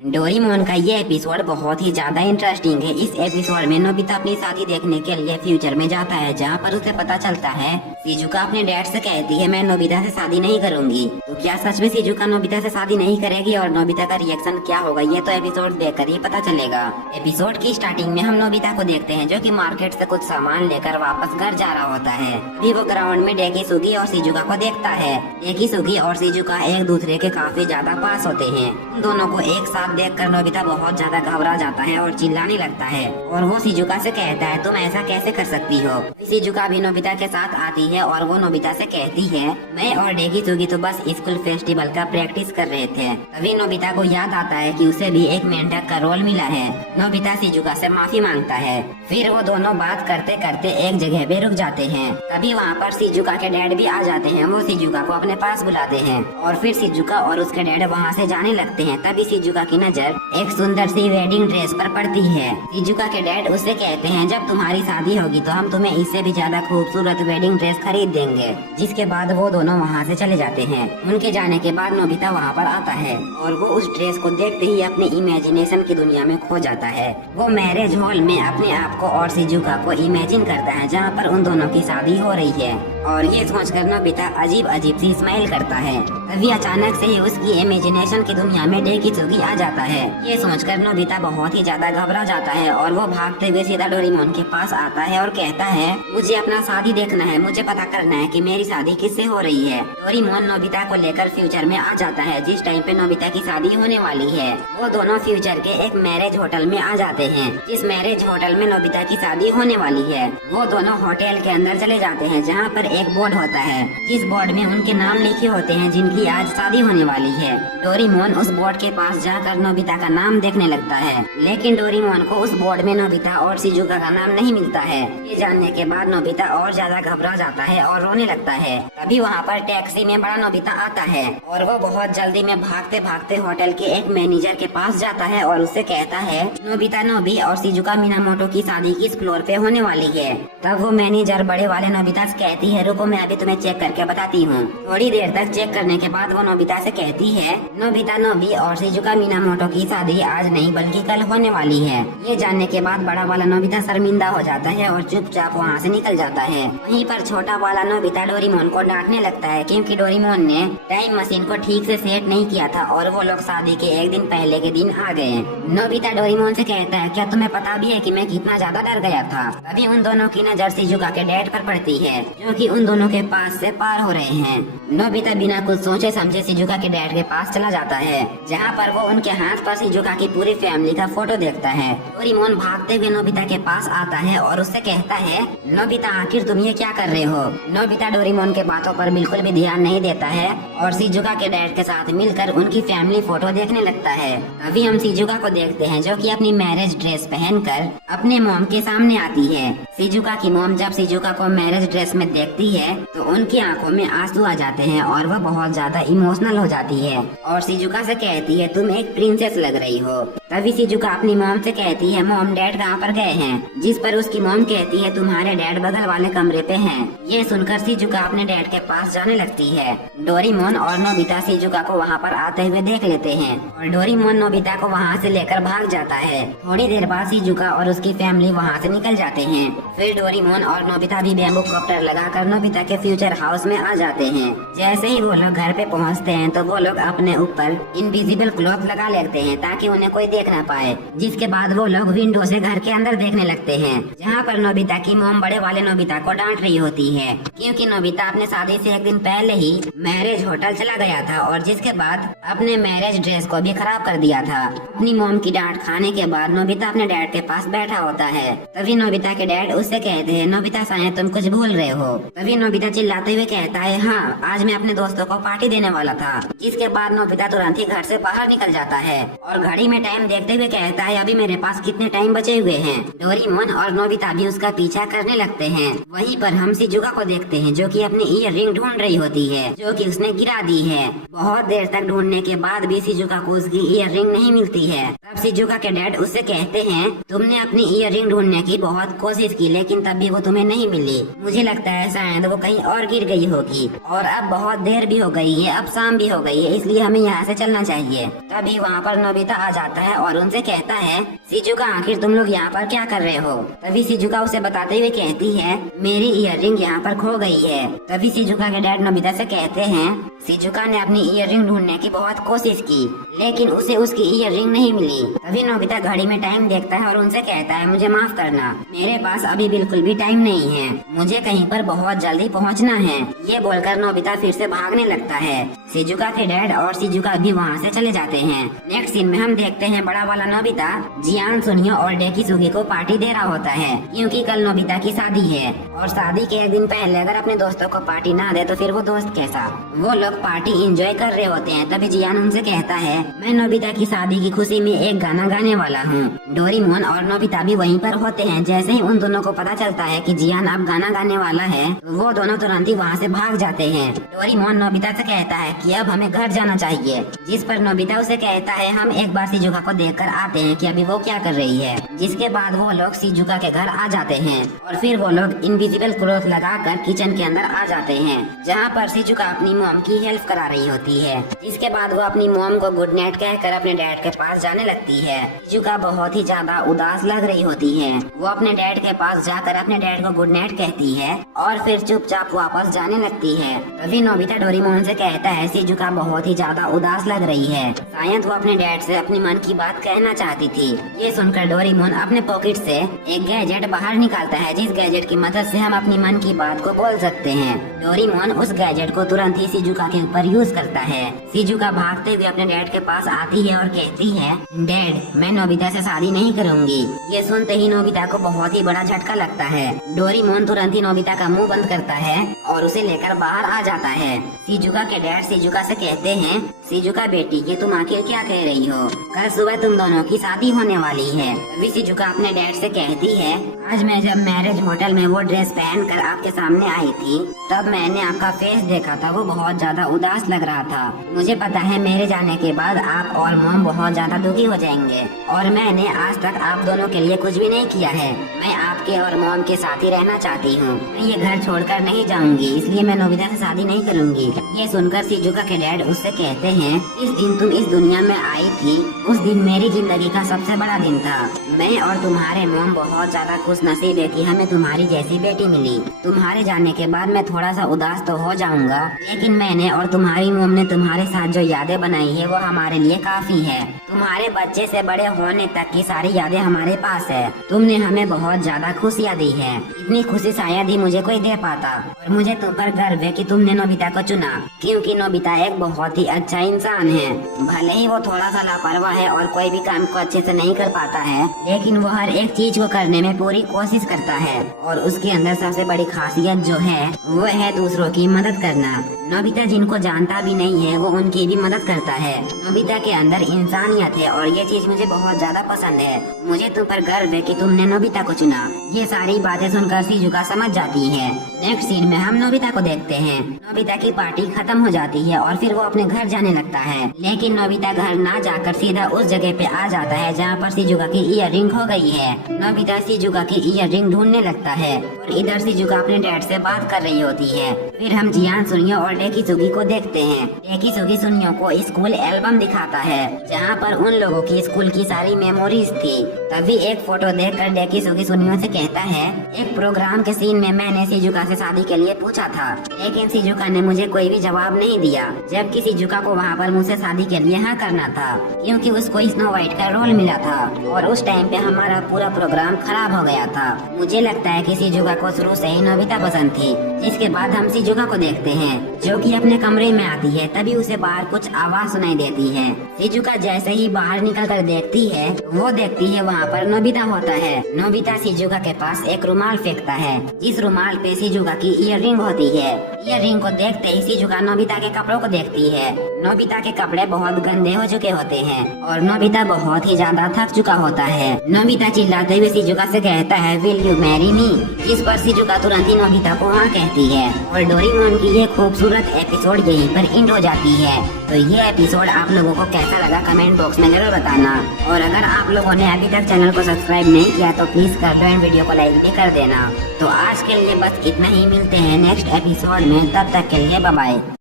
Doraemon का ये episode बहुत ही ज्यादा इंटरेस्टिंग है। इस एपिसोड में नोबिता अपनी शादी देखने के लिए फ्यूचर में जाता है, जहाँ पर उसे पता चलता है शिजुका अपने डैड से कहती है मैं नोबिता से शादी नहीं करूंगी। तो क्या सच में शिजुका नोबिता से शादी नहीं करेगी और नोबिता का रिएक्शन क्या होगा, ये तो एपिसोड देखकर ही पता चलेगा। एपिसोड की स्टार्टिंग में हम नोबिता को देखते हैं जो कि मार्केट से कुछ सामान लेकर वापस घर जा रहा होता है। अभी वो ग्राउंड में डेकिसुगी और शिजुका को देखता है। डेकिसुगी और शिजुका एक दूसरे के काफी ज्यादा पास होते हैं। उन दोनों को एक साथ देखकर नोबिता बहुत ज्यादा घबरा जाता है और चिल्लाने लगता है और वो शिजुका से कहता है तुम ऐसा कैसे कर सकती हो। शिजुका भी नोबिता के साथ आती है और वो नोबिता से कहती है मैं और डेकिसुगी तो बस स्कूल फेस्टिवल का प्रैक्टिस कर रहे थे। तभी नोबिता को याद आता है कि उसे भी एक मेंढक का रोल मिला है। नोबिता शिजुका से माफी मांगता है। फिर वो दोनों बात करते करते एक जगह पे रुक जाते हैं। तभी वहाँ पर शिजुका के डैड भी आ जाते हैं। वो शिजुका को अपने पास बुलाते हैं और फिर शिजुका और उसके डैड वहाँ से जाने लगते हैं। तभी शिजुका की नजर एक सुंदर सी वेडिंग ड्रेस पर पड़ती है। शिजुका के डैड उससे कहते हैं जब तुम्हारी शादी होगी तो हम तुम्हें इससे भी ज्यादा खूबसूरत वेडिंग ड्रेस खरीद देंगे। जिसके बाद वो दोनों वहाँ से चले जाते हैं। उनके जाने के बाद नोबिता वहाँ पर आता है और वो उस ड्रेस को देखते ही अपने इमेजिनेशन की दुनिया में खो जाता है। वो मैरिज हॉल में अपने आप को और शिजुका को इमेजिन करता है जहाँ पर उन दोनों की शादी हो रही है और ये सोचकर नोबिता अजीब अजीब सी स्माइल करता है। तभी अचानक से ही उसकी इमेजिनेशन की दुनिया में डेकिसुगी आ जाता है। ये सोचकर नोबिता बहुत ही ज्यादा घबरा जाता है और वो भागते हुए सीधा डोरेमोन के पास आता है और कहता है मुझे अपना शादी देखना है, मुझे पता करना है कि मेरी शादी किससे हो रही है। डोरेमोन नोबिता को लेकर फ्यूचर में आ जाता है। जिस टाइम पे नोबिता की शादी होने वाली है वो दोनों फ्यूचर के एक मैरिज होटल में आ जाते हैं। जिस मैरिज होटल में नोबिता की शादी होने वाली है वो दोनों होटल के अंदर चले जाते हैं जहाँ पर एक बोर्ड होता है। जिस बोर्ड में उनके नाम लिखे होते हैं जिनकी आज शादी होने वाली है। डोरेमोन उस बोर्ड के पास जाकर नोबिता का नाम देखने लगता है, लेकिन डोरेमोन को उस बोर्ड में नोबिता और शिजुका का नाम नहीं मिलता है। ये जानने के बाद नोबिता और ज्यादा घबरा जाता है और रोने लगता है। तभी वहाँ पर टैक्सी में बड़ा नोबिता आता है और वो बहुत जल्दी में भागते भागते होटल के एक मैनेजर के पास जाता है और उससे कहता है नोबिता नोबी और शिजुका मिनामोटो की शादी किस फ्लोर पे होने वाली है। तब वो मैनेजर बड़े वाले नोबिता से कहती है रुको मैं अभी तुम्हें चेक करके बताती हूँ। थोड़ी देर तक चेक करने के बाद वो नोबिता से कहती है नोबिता नोबी और शिजुका मिनामोटो की शादी आज नहीं बल्कि कल होने वाली है। ये जानने के बाद बड़ा वाला नोबिता शर्मिंदा हो जाता है और चुपचाप वहाँ से निकल जाता है। वहीं पर छोटा वाला नोबिता डोरेमोन को डांटने लगता है क्योंकि डोरेमोन ने टाइम मशीन को ठीक से सेट नहीं किया था और वो लोग शादी के एक दिन पहले के दिन आ गए। नोबिता डोरेमोन से कहता है क्या तुम्हें पता भी है कि मैं कितना ज्यादा डर गया था। तभी उन दोनों की नजर शिजुका के डैड पर पड़ती है जो कि उन दोनों के पास से पार हो रहे हैं। नोबिता बिना कुछ सोचे समझे शिजुका के डैड के पास चला जाता है जहाँ पर वो उनके हाथ पर शिजुका की पूरी फैमिली का फोटो देखता है। डोरेमोन भागते हुए नोबिता के पास आता है और उससे कहता है नोबिता आखिर तुम ये क्या कर रहे हो। नोबिता डोरेमोन के बातों पर बिल्कुल भी ध्यान नहीं देता है और शिजुका के डैड के साथ मिलकर उनकी फैमिली फोटो देखने लगता है। अभी हम शिजुका को देखते हैं जो कि अपनी मैरिज ड्रेस पहनकर अपने मॉम के सामने आती है। शिजुका की मॉम जब शिजुका को मैरिज ड्रेस में देखती है तो उनकी आंखों में आंसू आ जाते हैं और वह बहुत ज्यादा इमोशनल हो जाती है और शिजुका से कहती है तुम एक प्रिंसेस लग रही हो। तभी शिजुका अपनी मॉम से कहती है मॉम डैड कहाँ पर गए हैं। जिस पर उसकी मॉम कहती है तुम्हारे डैड बगल वाले कमरे पे हैं। ये सुनकर शिजुका अपने डैड के पास जाने लगती है। डोरेमोन और नोबिता शिजुका को वहाँ पर आते हुए देख लेते हैं और डोरेमोन नोबिता को वहाँ से लेकर भाग जाता है। थोड़ी देर बाद शिजुका और उसकी फैमिली वहाँ से निकल जाते हैं। फिर डोरेमोन और नोबिता भी बैम्बू कॉप्टर लगाकर नोबिता के फ्यूचर हाउस में आ जाते हैं। जैसे ही वो लोग घर पे पहुँचते हैं तो वो लोग अपने ऊपर इनविजिबल क्लॉथ लगा लेते हैं ताकि उन्हें कोई देख ना पाए। जिसके बाद वो लोग विंडो से घर के अंदर देखने लगते हैं जहाँ पर नोबिता की मॉम बड़े वाले नोबिता को डांट रही होती है क्योंकि नोबिता अपने शादी से एक दिन पहले ही मैरिज होटल चला गया था और जिसके बाद अपने मैरिज ड्रेस को भी खराब कर दिया था। अपनी मॉम की डांट खाने के बाद नोबिता अपने डैड के पास बैठा होता है। तभी नोबिता के डैड उससे कहते हैं नोबिता शायद तुम कुछ भूल रहे हो। तभी नोबिता चिल्लाते हुए कहता है हाँ आज मैं अपने दोस्तों को पार्टी देने वाला था। जिसके बाद नोबिता तुरंत ही घर से बाहर निकल जाता है और घड़ी में टाइम देखते हुए कहता है अभी मेरे पास कितने टाइम बचे हुए हैं। डोरेमोन और नोबिता भी उसका पीछा करने लगते हैं। वहीं पर हम शिजुका को देखते हैं जो कि अपनी ईयर रिंग ढूंढ रही होती है जो कि उसने गिरा दी है। बहुत देर तक ढूंढने के बाद भी शिजुका को उसकी ईयर रिंग नहीं मिलती है। तब शिजुका के डैड उससे कहते हैं तुमने अपनी ईयर रिंग ढूंढने की बहुत कोशिश की लेकिन तब भी वो तुम्हें नहीं मिली। मुझे लगता है शायद शायद वो कहीं और गिर गई होगी और अब बहुत देर भी हो गई है, अब शाम भी हो गई है, इसलिए हमें यहाँ से चलना चाहिए। तभी वहाँ पर नोबिता आ जाता है और उनसे कहता है, शिजुका आखिर तुम लोग यहाँ पर क्या कर रहे हो? तभी शिजुका उसे बताते हुए कहती है, मेरी ईयररिंग यहाँ पर खो गई है। तभी शिजुका के डैड नोबिता से कहते हैं, शिजुका ने अपनी ईयररिंग ढूंढने की बहुत कोशिश की लेकिन उसे उसकी ईयररिंग नहीं मिली। तभी नोबिता घड़ी में टाइम देखता है और उनसे कहता है, मुझे माफ करना, मेरे पास अभी बिल्कुल भी टाइम नहीं है, मुझे कहीं पर बहुत जल्दी पहुंचना है। ये बोलकर नोबिता फिर से भागने लगता है। शिजुका के डैड और शिजुका भी वहाँ से चले जाते हैं। नेक्स्ट सीन में हम देखते हैं बड़ा वाला नोबिता जियान, सुनियो और डेकिसुगी को पार्टी दे रहा होता है क्योंकि कल नोबिता की शादी है और शादी के एक दिन पहले अगर अपने दोस्तों को पार्टी ना दे तो फिर वो दोस्त कैसा। वो लोग पार्टी एंजॉय कर रहे होते हैं। तभी जियान उनसे कहता है, मैं नोबिता की शादी की खुशी में एक गाना गाने वाला हूँ। डोरेमोन और नोबिता भी वहीं पर होते हैं। जैसे ही उन दोनों को पता चलता है कि जियान अब गाना गाने वाला है वो दोनों तुरंत ही वहाँ से भाग जाते हैं। डोरेमोन नोबिता से कहता है कि अब हमें घर जाना चाहिए, जिस पर नोबिता उसे कहता है, हम एक बार शिजुका को देखकर आते हैं कि अभी वो क्या कर रही है। जिसके बाद वो लोग शिजुका के घर आ जाते हैं और फिर वो लोग इनविजिबल क्लॉथ लगाकर किचन के अंदर आ जाते हैं जहाँ पर शिजुका अपनी मॉम की हेल्प करा रही होती है। जिसके बाद वो अपनी मॉम को गुड नाइट कहकर अपने डैड के पास जाने लगती है। शिजुका बहुत ही ज्यादा उदास लग रही होती है। वो अपने डैड के पास जाकर अपने डैड को गुड नाइट कहती है और फिर चुपचाप वापस जाने लगती है। तभी नोबिता डोरेमोन से कहता है, शिजुका बहुत ही ज्यादा उदास लग रही है, शायद वो अपने डैड से अपनी मन की बात कहना चाहती थी। ये सुनकर डोरेमोन अपने पॉकेट से एक गैजेट बाहर निकालता है जिस गैजेट की मदद से हम अपनी मन की बात को बोल सकते हैं। डोरेमोन उस गैजेट को तुरंत ही शिजुका के ऊपर यूज करता है। शिजुका भागते हुए अपने डैड के पास आती है और कहती है, डैड मैं नोबिता से शादी नहीं करूंगी। ये सुनते ही नोबिता को बहुत ही बड़ा झटका लगता है। डोरेमोन तुरंत ही नोबिता का मुंह बंद करता है और उसे लेकर बाहर आ जाता है। शिजुका के डैड शिजुका से कहते हैं, शिजुका बेटी ये तुम आखिर क्या कह रही हो? कल सुबह तुम दोनों की शादी होने वाली है। तभी शिजुका अपने डैड से कहती है, आज मैं जब मैरिज होटल में वो ड्रेस पहनकर आपके सामने आई थी तब मैंने आपका फेस देखा था, वो बहुत ज्यादा उदास लग रहा था। मुझे पता है मेरे जाने के बाद आप और मॉम बहुत ज्यादा दुखी हो जाएंगे और मैंने आज तक आप दोनों के लिए कुछ भी नहीं किया है। मैं आपके और मॉम के साथ ही रहना चाहती हूँ। मैं ये घर छोड़कर नहीं जाऊंगी, इसलिए मैं नोबिता से शादी नहीं करूंगी। ये सुनकर शिजुका के डैड उससे कहते हैं, जिस दिन तुम इस दुनिया में आई थी उस दिन मेरी जिंदगी का सबसे बड़ा दिन था। मैं और तुम्हारे मॉम बहुत ज्यादा खुश नसीब है कि हमें तुम्हारी जैसी बेटी मिली। तुम्हारे जाने के बाद मैं थोड़ा सा उदास तो हो जाऊंगा, लेकिन मैंने और तुम्हारी मॉम ने तुम्हारे साथ जो यादें बनाई है वो हमारे लिए काफी है। तुम्हारे बच्चे से बड़े होने तक की सारी यादें हमारे पास है। तुमने हमें बहुत ज्यादा खुशियाँ दी है, इतनी खुशी शायद ही मुझे कोई दे पाता। और मुझे तुम पर गर्व है कि तुमने नोबिता को चुना, क्योंकि नोबिता एक बहुत ही अच्छा इंसान है। भले ही वो थोड़ा सा लापरवाह है और कोई भी काम को अच्छे से नहीं कर पाता है, लेकिन वो हर एक चीज को करने में पूरी कोशिश करता है और उसके अंदर सबसे बड़ी खासियत जो है वो है दूसरों की मदद करना। नोबिता जिनको जानता भी नहीं है वो उनकी भी मदद करता है। नोबिता के अंदर इंसानियत है और ये चीज मुझे बहुत ज्यादा पसंद है। मुझे तुम पर गर्व है कि तुमने नोबिता को चुना। ये सारी बातें सुनकर शिजुका समझ जाती है। नेक्स्ट सीन में हम नोबिता को देखते हैं। नोबिता की पार्टी खत्म हो जाती है और फिर वो अपने घर जाने लगता है, लेकिन नोबिता घर ना जाकर सीधा उस जगह पे आ जाता है जहाँ पर शिजुका की ईयररिंग खो गई है। नोबिता शिजुका की ईयररिंग ढूंढने लगता है और इधर शिजुका अपने डैड से बात कर रही होती है। फिर हम जियान, सुनियो और डेकिसुगी को देखते हैं। डेकिसुगी सुनियो को स्कूल एल्बम दिखाता है जहाँ पर उन लोगों की स्कूल की सारी मेमोरीज थी। तभी एक फोटो देखकर डेकिसुगी सुनियो से कहता है, एक प्रोग्राम के सीन में मैंने शिजुका से शादी के लिए पूछा था, लेकिन शिजुका ने मुझे कोई भी जवाब नहीं दिया, जबकि शिजुका को वहाँ पर मुझसे शादी के लिए हाँ करना था क्योंकि उसको स्नो व्हाइट का रोल मिला था और उस टाइम पे हमारा पूरा प्रोग्राम खराब हो गया था। मुझे लगता है कि शिजुका को शुरू से ही नोबिता पसंद थी। इसके बाद हम शिजुका को देखते हैं जो कि अपने कमरे में आती है। तभी उसे बाहर कुछ आवाज सुनाई देती है। शिजुका जैसे ही बाहर निकल कर देखती है वो देखती है वहाँ पर नोबिता होता है। नोबिता शिजुका के पास एक रुमाल फेंकता है, जिस रुमाल पे शिजुका की ईयररिंग होती है। ईयररिंग को देखते ही शिजुका नोबिता के कपड़ों को देखती है। नोबिता के कपड़े बहुत गंदे हो चुके होते हैं और नोबिता बहुत ही ज्यादा थक चुका होता है। नोबिता चिल्लाते हुए शिजुका से कहता है विल यू मैरी मी, जिस पर शिजुका तुरंत ही नोबिता को हाँ कहती है और डोरेमोन की ये खूबसूरत एपिसोड यहीं पर एंड हो जाती है। तो ये एपिसोड आप लोगों को कैसा लगा कमेंट बॉक्स में जरूर बताना, और अगर आप लोगों ने अभी तक चैनल को सब्सक्राइब नहीं किया तो प्लीज कर दो एंड वीडियो को लाइक भी कर देना। तो आज के लिए बस इतना ही, मिलते हैं नेक्स्ट एपिसोड में, तब तक के लिए बाय बाय।